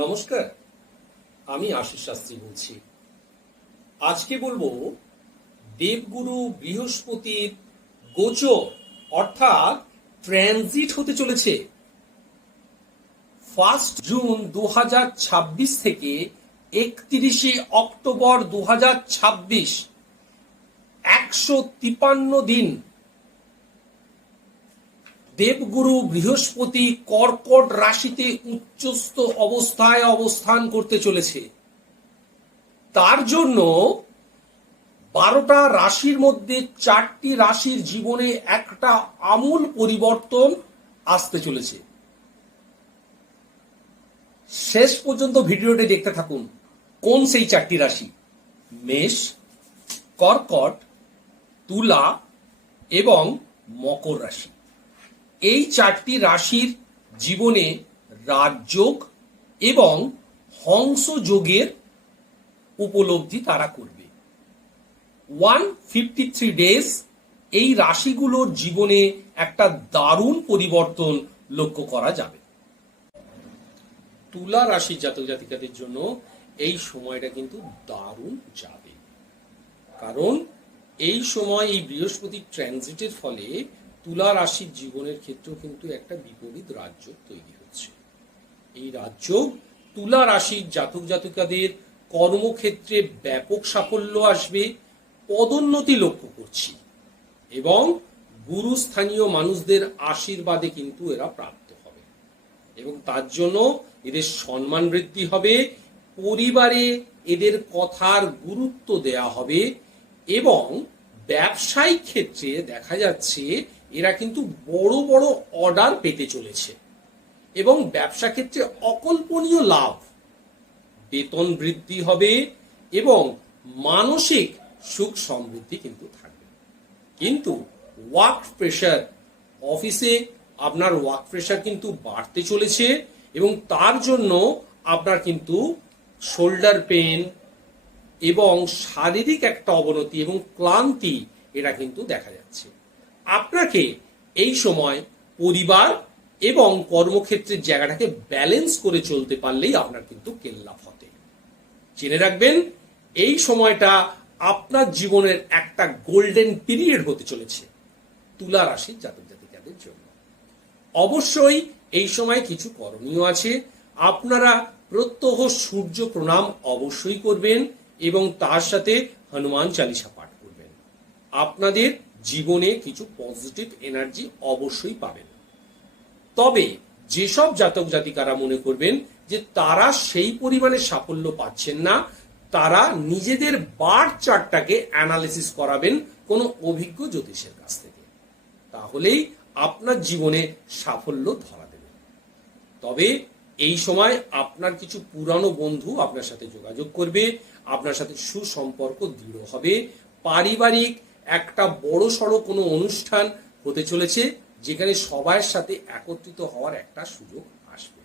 নমস্কার, আমি আশিস শাস্ত্রী বলছি। আজকে বলবো দেবগুরু বৃহস্পতির গোচর অর্থাৎ ট্রানজিট হতে চলেছে 1 জুন 2026 থেকে 31 অক্টোবর 2026, 153 দিন দেবগুরু বৃহস্পতি কর্কট রাশিতে উচ্চস্থ অবস্থায় অবস্থান করতে চলেছে। তার জন্য 12টা রাশির মধ্যে 4টি রাশির জীবনে একটা আমূল পরিবর্তন আসতে চলেছে। শেষ পর্যন্ত ভিডিওটি দেখতে থাকুন। কোন সেই 4টি রাশি? মেষ, কর্কট, তুলা এবং মকর রাশি। এই 4টি রাশির জীবনে রাজযোগ এবং হংস যোগের উপলব্ধি তারা করবে। 153 ডেজ এই রাশিগুলোর জীবনে একটা দারুণ পরিবর্তন লক্ষ্য করা যাবে। তুলা রাশির জাতক জাতিকাদের জন্য এই সময়টা কিন্তু দারুণ যাবে, কারণ এই সময় এই বৃহস্পতি ট্রানজিটের ফলে তুলা রাশির জীবনের ক্ষেত্রেও কিন্তু একটা বিপরীত রাজযোগ তৈরি হচ্ছে। এই রাজযোগ তুলা রাশির জাতক জাতিকাদের কর্মক্ষেত্রে ব্যাপক সাফল্য আসবে, পদোন্নতি লক্ষ্য করছি এবং গুরুস্থানীয় মানুষদের আশীর্বাদে কিন্তু এরা প্রাপ্ত হবে এবং তার জন্য এদের সম্মান বৃদ্ধি হবে, পরিবারে এদের কথার গুরুত্ব দেয়া হবে এবং ব্যবসায়িক ক্ষেত্রে দেখা যাচ্ছে এরা কিন্তু বড় বড় অর্ডার পেতে চলেছে এবং ব্যবসা ক্ষেত্রে অকল্পনীয় লাভ, বেতন বৃদ্ধি হবে এবং মানসিক সুখ সমৃদ্ধি কিন্তু থাকবে। কিন্তু ওয়ার্ক প্রেশার, অফিসে আপনার ওয়ার্ক প্রেশার কিন্তু বাড়তে চলেছে এবং তার জন্য আপনার কিন্তু শোল্ডার পেন এবং শারীরিক একটা অবনতি এবং ক্লান্তি এটা কিন্তু দেখা যাচ্ছে। আপনাকে এই সময় পরিবার এবং কর্মক্ষেত্রের জায়গাটাকে ব্যালেন্স করে চলতে পারলেই আপনার কিন্তু কেল্লাভ হতে। জেনে রাখবেন এই সময়টা আপনার জীবনের একটা গোল্ডেন পিরিয়ড হতে চলেছে তুলা রাশির জাতক জাতিকাদের জন্য। অবশ্যই এই সময় কিছু করণীয় আছে। আপনারা প্রত্যহ সূর্য প্রণাম অবশ্যই করবেন এবং তার সাথে হনুমান চালিসা পাঠ করবেন। আপনাদের জীবনে কিছু পজিটিভ এনার্জি অবশ্যই পাবেন। তবে যেসব জাতক জাতিকারা মনে করবেন যে তারা সেই পরিমাণে সাফল্য পাচ্ছেন না, তারা নিজেদের বার্থ চার্টটাকে অ্যানালিসিস করাবেন কোনো অভিজ্ঞ জ্যোতিষের কাছ থেকে, তাহলেই আপনার জীবনে সাফল্য ধরা দেবে। তবে এই সময় আপনার কিছু পুরানো বন্ধু আপনার সাথে যোগাযোগ করবে, আপনার সাথে সুসম্পর্ক দৃঢ় হবে, পারিবারিক একটা বড় সড়ো কোনো অনুষ্ঠান হতে চলেছে যেখানে সবার সাথে একত্রিত হওয়ার একটা সুযোগ আসবে।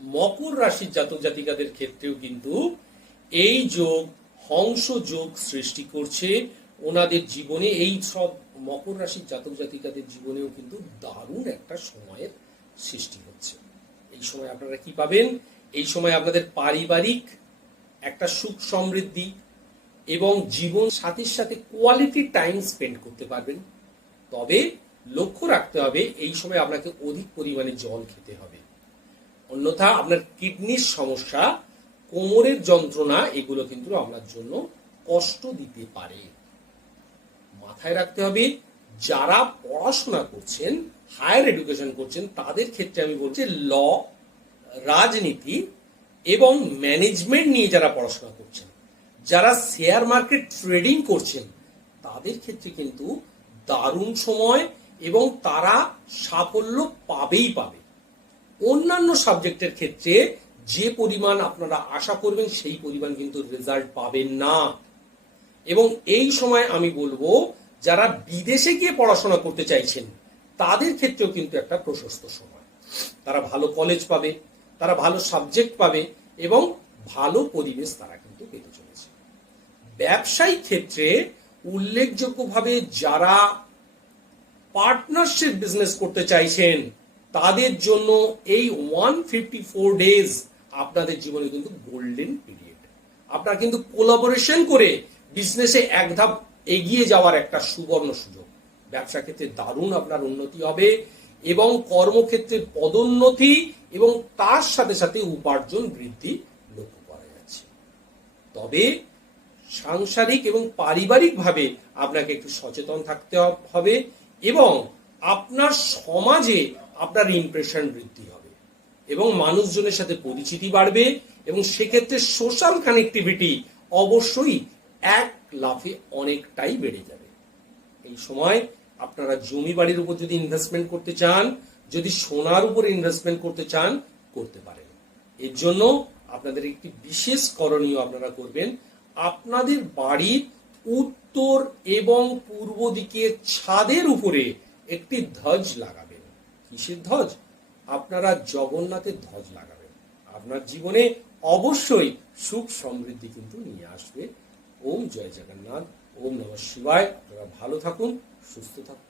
মকর রাশির জাতক জাতিকাদের ক্ষেত্রেও কিন্তু এই যোগ হংস যোগ সৃষ্টি করছে ওনাদের জীবনে। এই সব মকর রাশির জাতক জাতিকাদের জীবনেও কিন্তু দারুণ একটা সময়ের সৃষ্টি হচ্ছে। এই সময় আপনারা কি পাবেন? এই সময় আপনাদের পারিবারিক একটা সুখ সমৃদ্ধি এবং জীবন সাথীর সাথে কোয়ালিটি টাইম স্পেন্ড করতে পারবেন। তবে লক্ষ্য রাখতে হবে এই সময় আপনাকে অধিক পরিমাণে জল খেতে হবে, অন্যথা আপনার কিডনির সমস্যা, কোমরের যন্ত্রণা এগুলো কিন্তু আপনার জন্য কষ্ট দিতে পারে। মাথায় রাখতে হবে যারা পড়াশোনা করছেন, হায়ার এডুকেশন করছেন, তাদের ক্ষেত্রে আমি বলছি ল, রাজনীতি এবং ম্যানেজমেন্ট নিয়ে যারা পড়াশোনা করছেন, যারা শেয়ার মার্কেট ট্রেডিং করছেন, তাদের ক্ষেত্রে কিন্তু দারুণ সময় এবং তারা সাফল্য পাবেই পাবে। অন্যান্য সাবজেক্টের ক্ষেত্রে যে পরিমাণ আপনারা আশা করবেন সেই পরিমাণ কিন্তু রেজাল্ট পাবেন না। এবং এই সময় আমি বলবো যারা বিদেশে গিয়ে পড়াশোনা করতে চাইছেন তাদের ক্ষেত্রেও কিন্তু একটা প্রশস্ত সময়। তারা ভালো কলেজ পাবে, তারা ভালো সাবজেক্ট পাবে এবং ভালো পরিবেশ তারা কিন্তু পেতে চলেছে। ব্যবসায়িক ক্ষেত্রে উল্লেখযোগ্যভাবে যারা পার্টনারশিপ বিজনেস করতে চাইছেন তাদের জন্য এই 154 ডেজ আপনাদের জীবনে কিন্তু গোল্ডেন পিরিয়ড। আপনারা কিন্তু কোলাবোরেশন করে বিজনেসে এক ধাপ এগিয়ে যাওয়ার একটা সুবর্ণ সুযোগ। ব্যবসা ক্ষেত্রে দারুণ আপনার উন্নতি হবে এবং কর্মক্ষেত্রে পদোন্নতি এবং তার সাথে সাথে উপার্জন বৃদ্ধি লক্ষ্য করা যাচ্ছে। তবে সাংসারিক এবং পারিবারিকভাবে আপনাকে একটু সচেতন থাকতে হবে এবং আপনার সমাজে আপনার ইমপ্রেশন বৃদ্ধি হবে এবং মানুষজনের সাথে পরিচিতি বাড়বে এবং সেক্ষেত্রে সোশ্যাল কানেক্টিভিটি অবশ্যই এক লাফে অনেকটাই বেড়ে যাবে। এই সময় আপনারা জমি বাড়ির উপর যদি ইনভেস্টমেন্ট করতে চান, যদি সোনার উপর ইনভেস্টমেন্ট করতে চান, করতে পারেন। এর জন্য আপনাদের একটি বিশেষ করণীয় আপনারা করবেন, আপনাদের বাড়ির উত্তর এবং পূর্ব দিকে ছাদের উপরে একটি ধ্বজ লাগাবেন। কিসের ধ্বজ? আপনারা জগন্নাথের ধ্বজ লাগাবেন। আপনার জীবনে অবশ্যই সুখ সমৃদ্ধি কিন্তু নিয়ে আসবে। ওম জয় জগন্নাথ, ওম নমঃ শিবায়। আপনারা ভালো থাকুন, সুস্থ থাকুন।